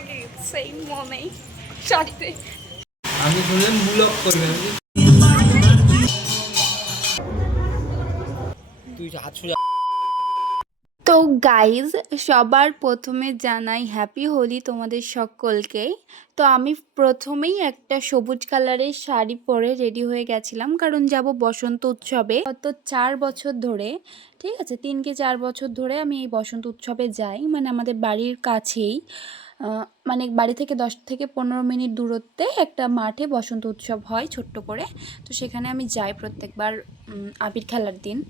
লাগে সেই মনেই চাইতে আমি শুনলাম ব্লগ করবে তুই আছু। তো গাইজ সবার প্রথমে জানাই হ্যাপি হোলি তোমাদের সকলকে। তো আমি প্রথমেই একটা সবুজ কালারের শাড়ি পরে রেডি হয়ে গেছিলাম, কারণ যাব বসন্ত উৎসবে। গত 4 বছর ধরে, ঠিক আছে 3 কি 4 বছর ধরে আমি এই বসন্ত উৎসবে যাই, মানে আমাদের বাড়ির কাছেই, মানে বাড়ি থেকে 10 থেকে 15 মিনিট দূরত্বে একটা মাঠে বসন্ত উৎসব হয় ছোট্ট করে। তো সেখানে আমি যাই প্রত্যেকবার আবির খেলার দিন।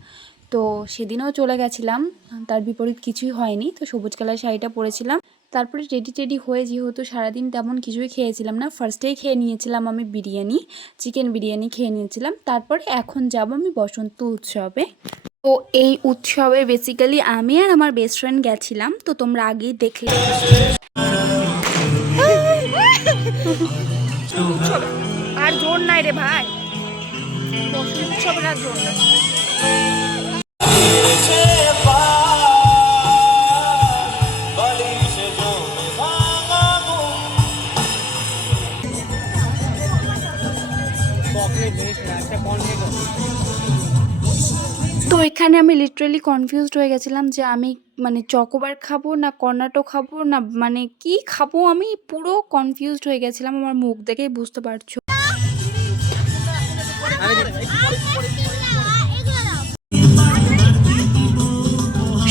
তো সেদিনও চলে গেছিলাম, তার বিপরীত কিছুই হয়নি। তো সবুজ কালার শাড়িটা পরেছিলাম, তারপরে রেডি টেডি হয়ে, যেহেতু সারাদিন তেমন কিছুই খেয়েছিলাম না, ফার্স্টেই খেয়ে নিয়েছিলাম আমি বিরিয়ানি, চিকেন বিরিয়ানি খেয়ে নিয়েছিলাম। তারপরে এখন যাব আমি বসন্ত উৎসবে। তো এই উৎসবে বেসিক্যালি আমি আর আমার বেস্ট ফ্রেন্ড গেছিলাম, তো তোমরা আগেই দেখলে। আর জোর নাই রে ভাই, বসন্ত উৎসবের আর জোর নাই। তো এখানে আমি লিটারালি কনফিউজড হয়ে গেছিলাম যে আমি মানে চকোবার খাবো না কর্নাটো খাবো না মানে কি খাবো, আমি পুরো কনফিউজড হয়ে গেছিলাম। আমার মুখ দেখেই বুঝতে পারছো।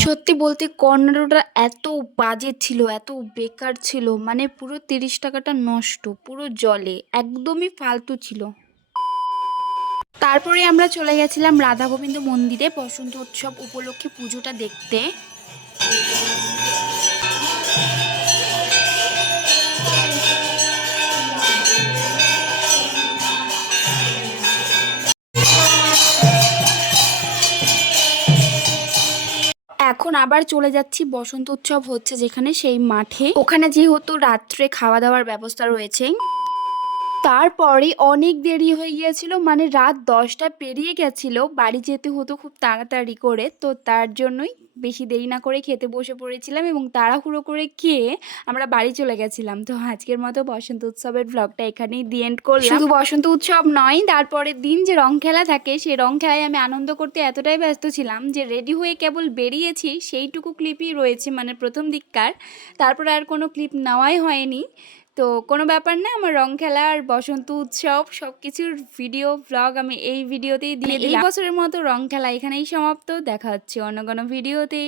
সত্যি বলতে কর্নাটোটা এত বাজে ছিল, এত বেকার ছিল, মানে পুরো 30 টাকাটা নষ্ট, পুরো জলে, একদমই ফালতু ছিল। তারপরে আমরা চলে গেছিলাম রাধা গোবিন্দ মন্দিরে বসন্ত উৎসব উপলক্ষে পুজোটা দেখতে। এখন আবার চলে যাচ্ছি বসন্ত উৎসব হচ্ছে যেখানে, সেই মাঠে। ওখানে যেহেতু রাত্রে খাওয়া দাওয়ার ব্যবস্থা রয়েছে। তারপরে অনেক দেরি হয়ে গিয়েছিল, মানে রাত 10টা পেরিয়ে গেছিল, বাড়ি যেতে হতো খুব তাড়াতাড়ি করে। তো তার জন্যই বেশি দেরি না করে খেতে বসে পড়েছিলাম এবং তাড়াহুড়ো করে খেয়ে আমরা বাড়ি চলে গেছিলাম। তো আজকের মতো বসন্ত উৎসবের ব্লগটা এখানেই দি এন্ড করলাম। শুধু বসন্ত উৎসব নয়, তারপরের দিন যে রং খেলা থাকে, সেই রং খেলায় আমি আনন্দ করতে এতটাই ব্যস্ত ছিলাম যে রেডি হয়ে কেবল বেরিয়েছি সেইটুকু ক্লিপই রয়েছে, মানে প্রথম দিককার। তারপরে আর কোনো ক্লিপ নেওয়াই হয়নি। তো কোনো ব্যাপার না, আমার রং খেলা আর বসন্ত উৎসব সব কিছুর ভিডিও ব্লগ আমি এই ভিডিওতেই দিয়ে দিলাম। এই বছরের মতো রং খেলা এখানেই সমাপ্ত, দেখা হচ্ছে অন্য কোনো ভিডিওতে।